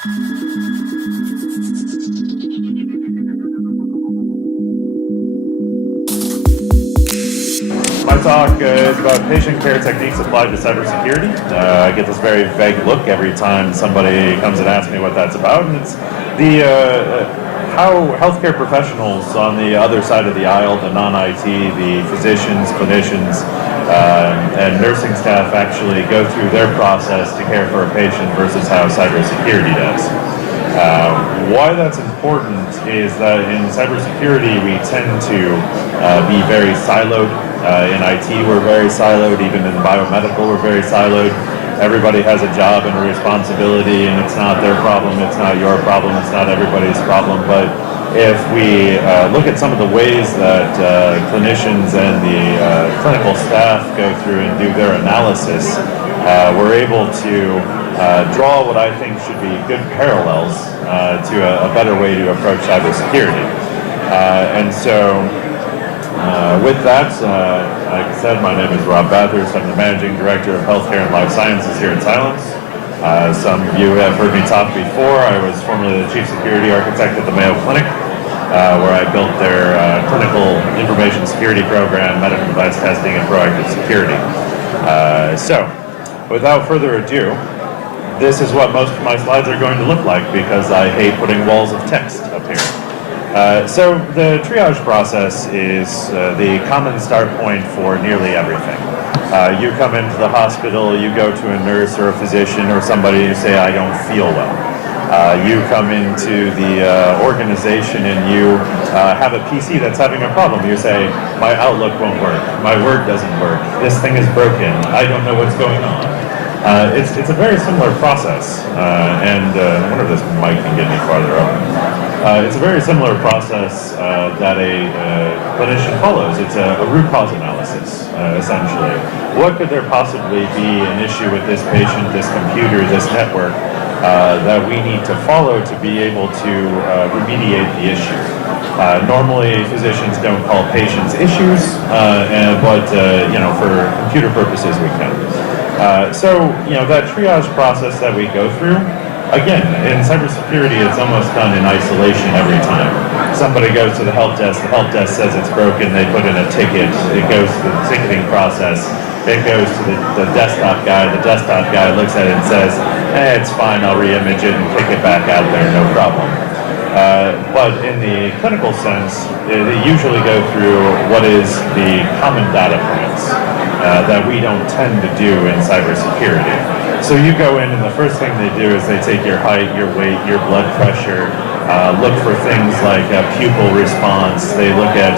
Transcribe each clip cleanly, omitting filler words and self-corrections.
My talk is about patient care techniques applied to cybersecurity. I get this very vague look every time somebody comes and asks me what that's about, and it's how healthcare professionals on the other side of the aisle, the non-IT, the physicians, clinicians, and nursing staff actually go through their process to care for a patient versus how cybersecurity does. Why that's important is that in cybersecurity we tend to be very siloed. In IT we're very siloed, even in biomedical we're very siloed. Everybody has a job and a responsibility, and it's not their problem, it's not your problem, it's not everybody's problem. But if we look at some of the ways that clinicians and the clinical staff go through and do their analysis, we're able to draw what I think should be good parallels to a better way to approach cybersecurity. And so with that, like I said, my name is Rob Bathurst. I'm the Managing Director of Healthcare and Life Sciences here at Cylance. Some of you have heard me talk before. I was formerly the Chief Security Architect at the Mayo Clinic, where I built their clinical information security program, medical device testing, and proactive security. So, without further ado, this is what most of my slides are going to look like because I hate putting walls of text up here. So the triage process is the common start point for nearly everything. You come into the hospital, you go to a nurse or a physician or somebody, you say, I don't feel well. You come into the organization and you have a PC that's having a problem. You say, my Outlook won't work, my Word doesn't work, this thing is broken, I don't know what's going on. It's a very similar process, and I wonder if this mic can get any farther up. It's a very similar process that a clinician follows. It's a root cause analysis, essentially. What could there possibly be an issue with this patient, this computer, this network that we need to follow to be able to remediate the issue? Normally, physicians don't call patients issues, but for computer purposes, we can. So, that triage process that we go through, again, in cybersecurity, it's almost done in isolation every time. Somebody goes to the help desk says it's broken, they put in a ticket, it goes to the ticketing process, it goes to the desktop guy looks at it and says, it's fine, I'll re-image it and kick it back out there, no problem. But in the clinical sense, they usually go through what is the common data points that we don't tend to do in cybersecurity. So you go in and the first thing they do is they take your height, your weight, your blood pressure, look for things like pupil response. They look at,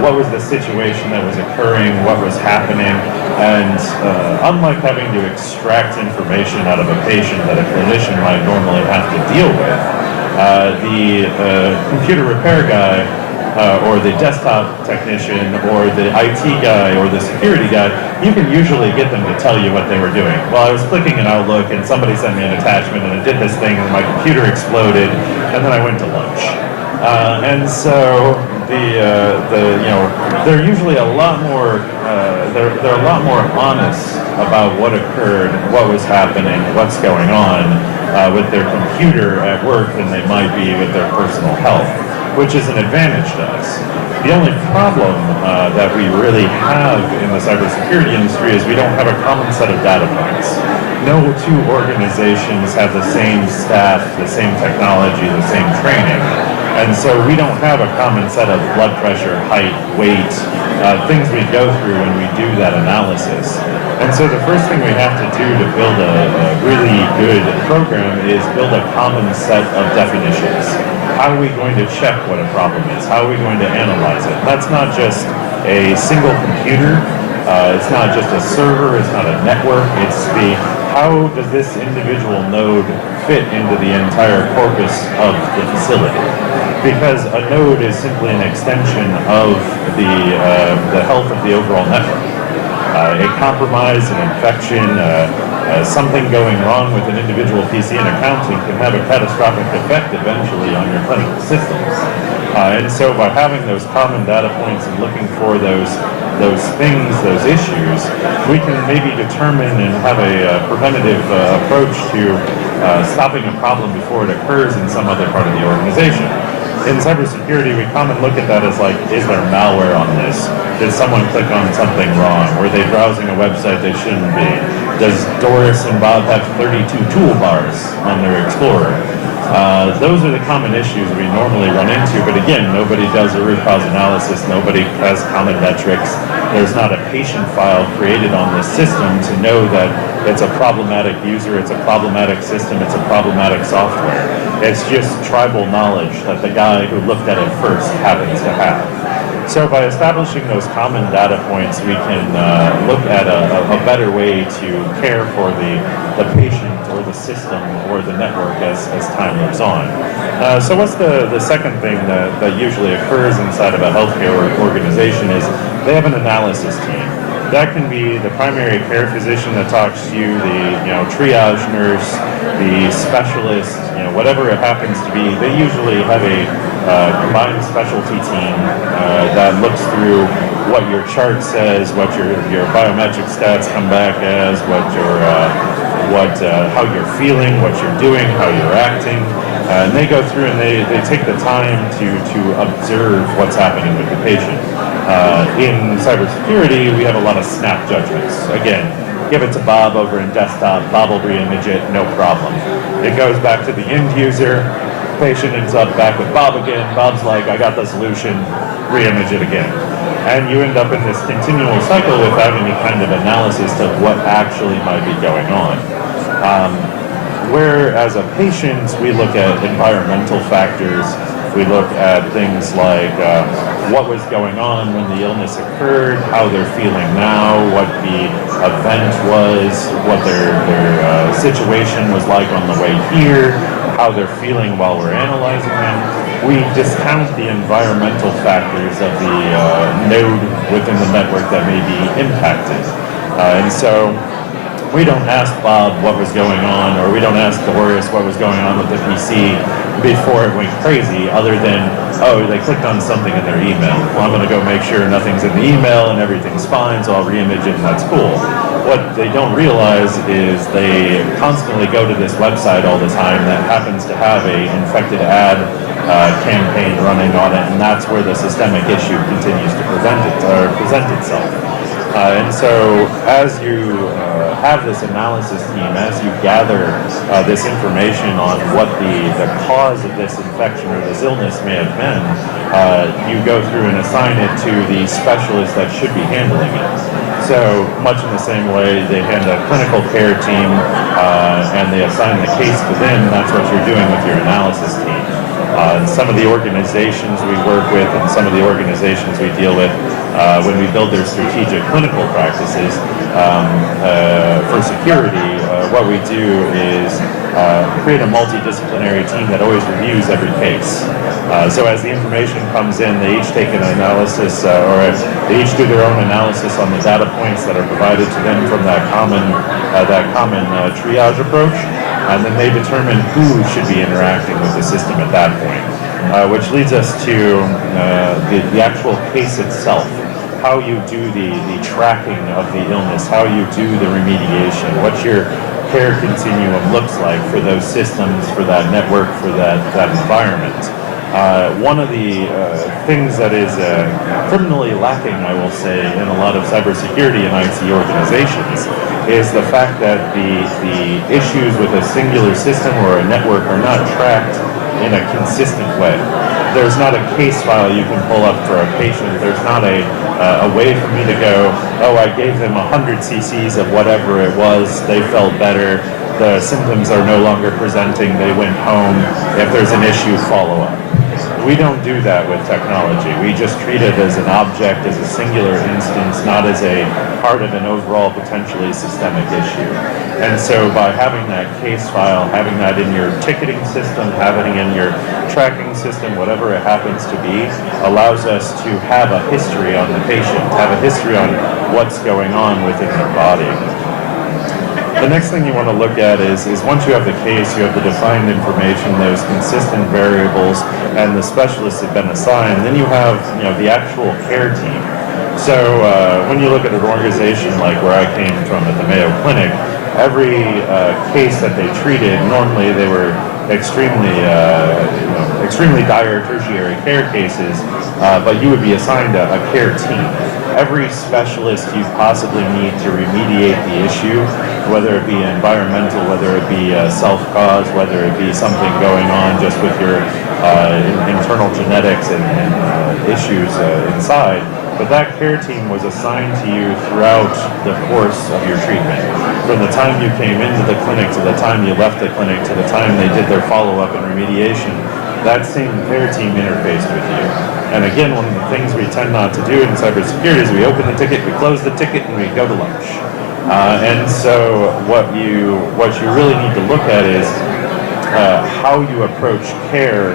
what was the situation that was occurring, what was happening, and unlike having to extract information out of a patient that a clinician might normally have to deal with, the computer repair guy or the desktop technician or the IT guy or the security guy, you can usually get them to tell you what they were doing. Well, I was clicking in Outlook and somebody sent me an attachment and it did this thing and my computer exploded and then I went to lunch. And so they're usually a lot more they're a lot more honest about what occurred, what was happening, what's going on with their computer at work than they might be with their personal health, which is an advantage to us. The only problem that we really have in the cybersecurity industry is we don't have a common set of data points. No two organizations have the same staff, the same technology, the same training. And so we don't have a common set of blood pressure, height, weight, things we go through when we do that analysis. And so the first thing we have to do to build a really good program is build a common set of definitions. How are we going to check what a problem is? How are we going to analyze it? That's not just a single computer. It's not just a server. It's not a network. It's how does this individual node fit into the entire corpus of the facility? Because a node is simply an extension of the health of the overall network. A compromise, an infection, something going wrong with an individual PC in accounting can have a catastrophic effect eventually on your clinical systems. And so by having those common data points and looking for those things, those issues, we can maybe determine and have a preventative approach to stopping a problem before it occurs in some other part of the organization. In cybersecurity, we commonly look at that as like, is there malware on this? Did someone click on something wrong? Were they browsing a website they shouldn't be? Does Doris and Bob have 32 toolbars on their Explorer? Those are the common issues we normally run into, but again, nobody does a root cause analysis, nobody has common metrics. There's not a patient file created on this system to know that it's a problematic user, it's a problematic system, it's a problematic software. It's just tribal knowledge that the guy who looked at it first happens to have. So by establishing those common data points, we can look at a better way to care for the patient or the system or the network as time moves on. So what's the second thing that usually occurs inside of a healthcare organization is they have an analysis team. That can be the primary care physician that talks to you, the triage nurse, the specialist, whatever it happens to be. They usually have a combined specialty team that looks through what your chart says, what your biometric stats come back as, how you're feeling, what you're doing, how you're acting. And they go through and they take the time to observe what's happening with the patient. In cybersecurity, we have a lot of snap judgments. Again, give it to Bob over in desktop, Bob will re-image it, no problem. It goes back to the end user, patient ends up back with Bob again, Bob's like, I got the solution, re-image it again. And you end up in this continual cycle without any kind of analysis of what actually might be going on. Where as a patient, we look at environmental factors, we look at things like what was going on when the illness occurred, how they're feeling now, what the event was, what their situation was like on the way here, how they're feeling while we're analyzing them. We discount the environmental factors of the node within the network that may be impacted. And so we don't ask Bob what was going on, or we don't ask Doris what was going on with the PC before it went crazy, other than, oh, they clicked on something in their email. Well, I'm going to go make sure nothing's in the email and everything's fine, so I'll re-image it and that's cool. What they don't realize is they constantly go to this website all the time that happens to have a infected ad campaign running on it, and that's where the systemic issue continues to present itself. And so as you have this analysis team, as you gather this information on what the cause of this infection or this illness may have been, you go through and assign it to the specialist that should be handling it. So much in the same way they hand a clinical care team and they assign the case to them, that's what you're doing with your analysis team. And some of the organizations we work with and some of the organizations we deal with, when we build their strategic clinical practices for security, what we do is create a multidisciplinary team that always reviews every case. So as the information comes in, they each take an analysis, or they each do their own analysis on the data points that are provided to them from that common triage approach. And then they determine who should be interacting with the system at that point, which leads us to the actual case itself, how you do the tracking of the illness, how you do the remediation, what your care continuum looks like for those systems, for that network, for that environment. One of the things that is criminally lacking, I will say, in a lot of cybersecurity and IT organizations is the fact that the issues with a singular system or a network are not tracked in a consistent way. There's not a case file you can pull up for a patient. There's not a way for me to go, oh, I gave them 100 cc's of whatever it was, they felt better, the symptoms are no longer presenting, they went home, if there's an issue, follow up. We don't do that with technology. We just treat it as an object, as a singular instance, not as a part of an overall potentially systemic issue. And so by having that case file, having that in your ticketing system, having it in your tracking system, whatever it happens to be, allows us to have a history on the patient, have a history on what's going on within their body. The next thing you want to look at is once you have the case, you have the defined information, those consistent variables, and the specialists have been assigned, then you have the actual care team. So when you look at an organization like where I came from at the Mayo Clinic, every case that they treated, normally they were extremely dire tertiary care cases, but you would be assigned a care team. Every specialist you possibly need to remediate the issue, whether it be environmental, whether it be self-caused, whether it be something going on just with your internal genetics and issues inside. But that care team was assigned to you throughout the course of your treatment. From the time you came into the clinic to the time you left the clinic to the time they did their follow-up and remediation, that same care team interfaced with you. And again, one of the things we tend not to do in cybersecurity is we open the ticket, we close the ticket, and we go to lunch. And so what you really need to look at is how you approach care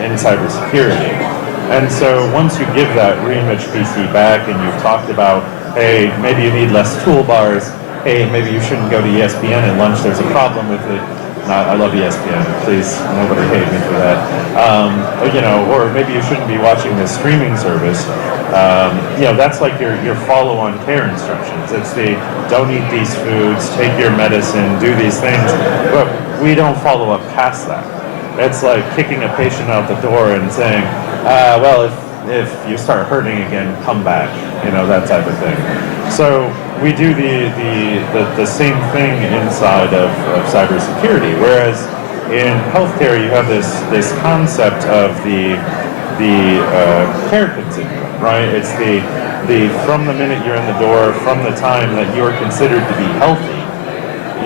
in cybersecurity. And so once you give that reimage PC back and you've talked about, hey, maybe you need less toolbars, hey, maybe you shouldn't go to ESPN at lunch, there's a problem with it. I love ESPN, please, nobody hate me for that. Or maybe you shouldn't be watching this streaming service. That's like your follow-on care instructions. It's the don't eat these foods, take your medicine, do these things. But we don't follow up past that. It's like kicking a patient out the door and saying, well, if you start hurting again, come back, that type of thing. So we do the same thing inside of cybersecurity, whereas in healthcare you have this concept of the care continuum, right? It's the from the minute you're in the door, from the time that you're considered to be healthy,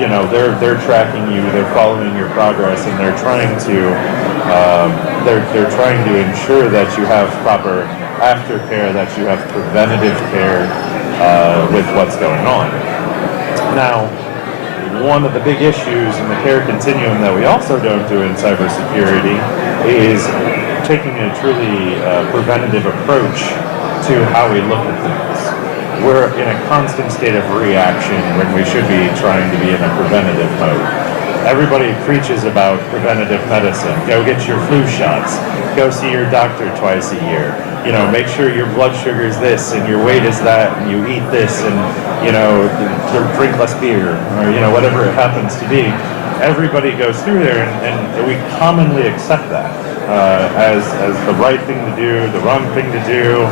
they're tracking you, they're following your progress, and they're trying to ensure that you have proper aftercare, that you have preventative care with what's going on. Now, one of the big issues in the care continuum that we also don't do in cybersecurity is taking a truly preventative approach to how we look at things. We're in a constant state of reaction when we should be trying to be in a preventative mode. Everybody preaches about preventative medicine. Go get your flu shots. Go see your doctor twice a year. Make sure your blood sugar is this and your weight is that, and you eat this, and drink less beer, or whatever it happens to be. Everybody goes through there, and we commonly accept that as the right thing to do, the wrong thing to do.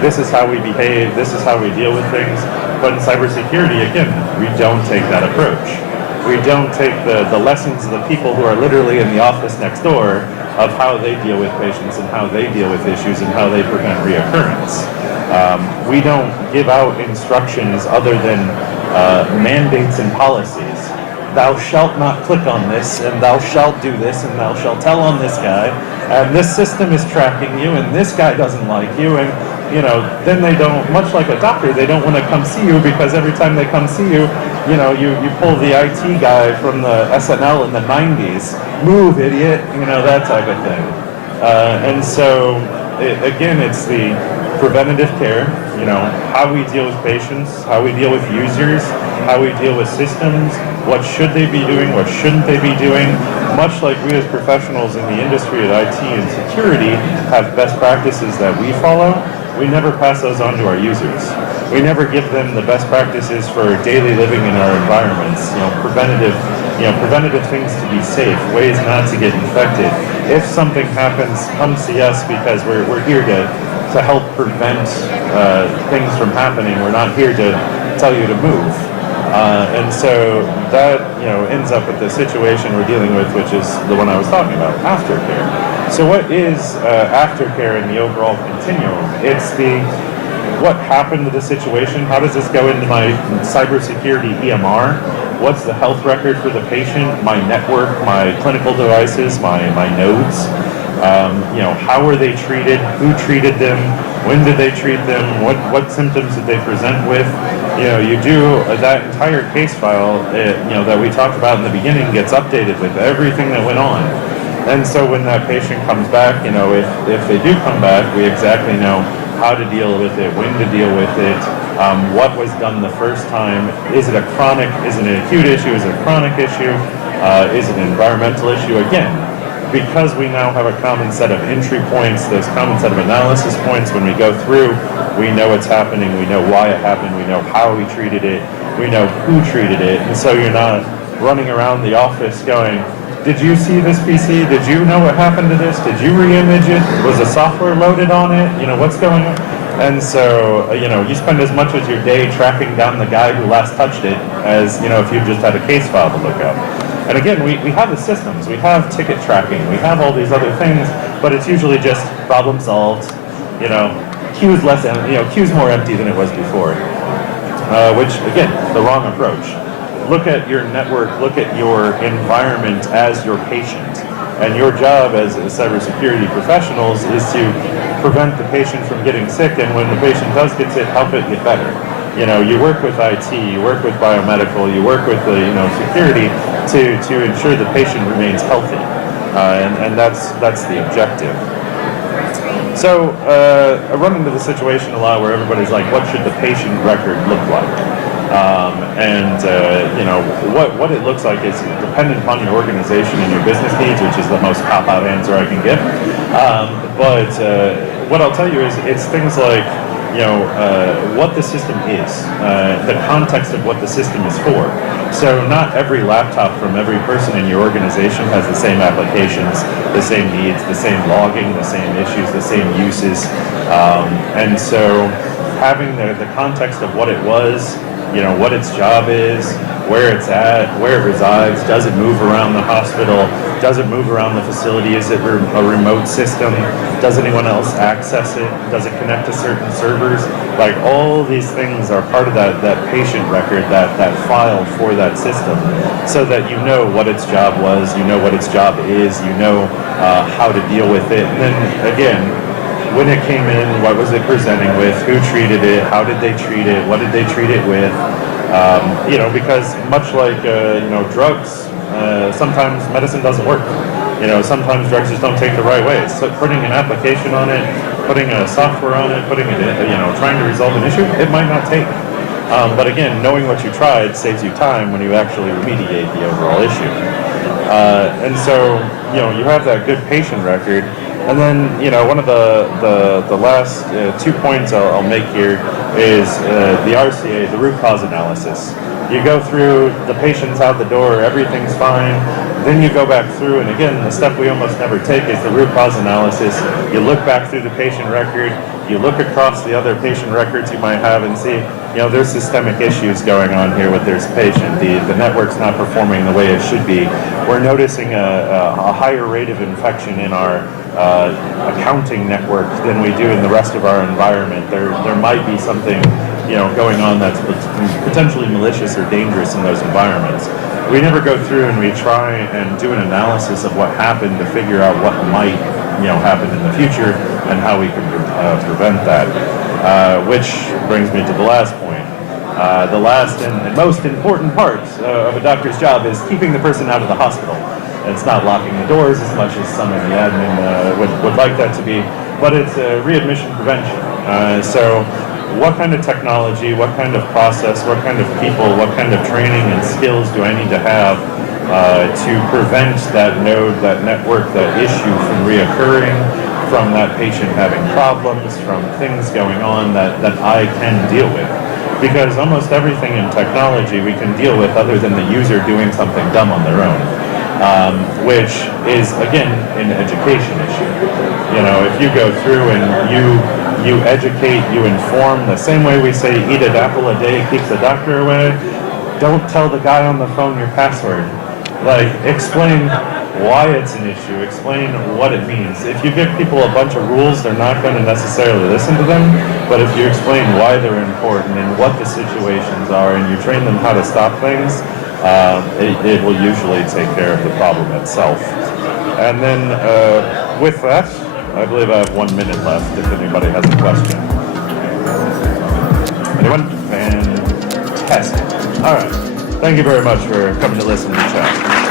This is how we behave. This is how we deal with things. But in cybersecurity, again, we don't take that approach. We don't take the lessons of the people who are literally in the office next door of how they deal with patients and how they deal with issues and how they prevent reoccurrence. We don't give out instructions other than mandates and policies. Thou shalt not click on this, and thou shalt do this, and thou shalt tell on this guy, and this system is tracking you, and this guy doesn't like you, and then they don't, much like a doctor, they don't want to come see you, because every time they come see you, you pull the IT guy from the SNL in the 90s, move, idiot, that type of thing. And so, again, it's the preventative care, how we deal with patients, how we deal with users, how we deal with systems, what should they be doing, what shouldn't they be doing. Much like we as professionals in the industry of IT and security have best practices that we follow, we never pass those on to our users. We never give them the best practices for daily living in our environments, preventative things to be safe, ways not to get infected. If something happens, come see us, because we're here to help prevent things from happening. We're not here to tell you to move. And so that ends up with the situation we're dealing with, which is the one I was talking about, aftercare. So what is aftercare in the overall continuum? It's what happened to the situation, how does this go into my cybersecurity EMR, what's the health record for the patient, my network, my clinical devices, my nodes, how were they treated, who treated them, when did they treat them, what symptoms did they present with. You do that entire case file that we talked about in the beginning gets updated with everything that went on. And so when that patient comes back, if they do come back, we exactly know how to deal with it, when to deal with it, what was done the first time. Is it a chronic, is it an acute issue, is it a chronic issue, is it an environmental issue? Again, because we now have a common set of entry points, those common set of analysis points, when we go through, we know what's happening, we know why it happened, we know how we treated it, We know who treated it, and so you're not running around the office going, did you see this PC? Did you know what happened to this? Did you re-image it? Was the software loaded on it? What's going on? And so, you spend as much as your day tracking down the guy who last touched it as, if you just had a case file to look up. And again, we have the systems, we have ticket tracking, we have all these other things, but it's usually just problem solved, queue's queue's more empty than it was before. Which, again, the wrong approach. Look at your network, look at your environment as your patient. And your job as cybersecurity professionals is to prevent the patient from getting sick, and when the patient does get sick, help it get better. You work with IT, you work with biomedical, you work with the security to ensure the patient remains healthy, and that's the objective. So I run into the situation a lot where everybody's like, what should the patient record look like? What it looks like is dependent upon your organization and your business needs, which is the most cop-out answer I can give. But what I'll tell you is it's things like, what the system is, the context of what the system is for. So not every laptop from every person in your organization has the same applications, the same needs, the same logging, the same issues, the same uses. And so having the context of what it was, what its job is, where it's at, where it resides, does it move around the hospital, does it move around the facility, is it a remote system, does anyone else access it, does it connect to certain servers? Like all these things are part of that patient record, that file for that system, so that you know what its job was, you know what its job is, you know how to deal with it. And then again, when it came in, what was it presenting with, who treated it, how did they treat it, what did they treat it with? Because much like drugs, sometimes medicine doesn't work. Sometimes drugs just don't take the right way. So putting an application on it, putting a software on it, putting it in, trying to resolve an issue, it might not take. But again, knowing what you tried saves you time when you actually remediate the overall issue. And so, you have that good patient record. And then, one of the last 2 points I'll make here is the RCA, the root cause analysis. You go through, the patient's out the door, everything's fine. Then you go back through, and again, the step we almost never take is the root cause analysis. You look back through the patient record, you look across the other patient records you might have and see, there's systemic issues going on here with this patient. The network's not performing the way it should be. We're noticing a higher rate of infection in our accounting network than we do in the rest of our environment. There might be something going on that's potentially malicious or dangerous in those environments. We never go through and we try and do an analysis of what happened to figure out what might happen in the future and how we can prevent that. Which brings me to the last point. The last and most important part of a doctor's job is keeping the person out of the hospital. It's not locking the doors as much as some of the admin would like that to be, but it's readmission prevention. So what kind of technology, what kind of process, what kind of people, what kind of training and skills do I need to have to prevent that node, that network, that issue from reoccurring, from that patient having problems, from things going on that I can deal with? Because almost everything in technology we can deal with other than the user doing something dumb on their own. Which is, again, an education issue. If you go through and you educate, you inform, the same way we say eat an apple a day keeps the doctor away, don't tell the guy on the phone your password. Explain why it's an issue, explain what it means. If you give people a bunch of rules, they're not going to necessarily listen to them, but if you explain why they're important and what the situations are, and you train them how to stop things, it will usually take care of the problem itself. And then with that, I believe I have 1 minute left if anybody has a question. Anyone? Fantastic. All right. Thank you very much for coming to listen and chat.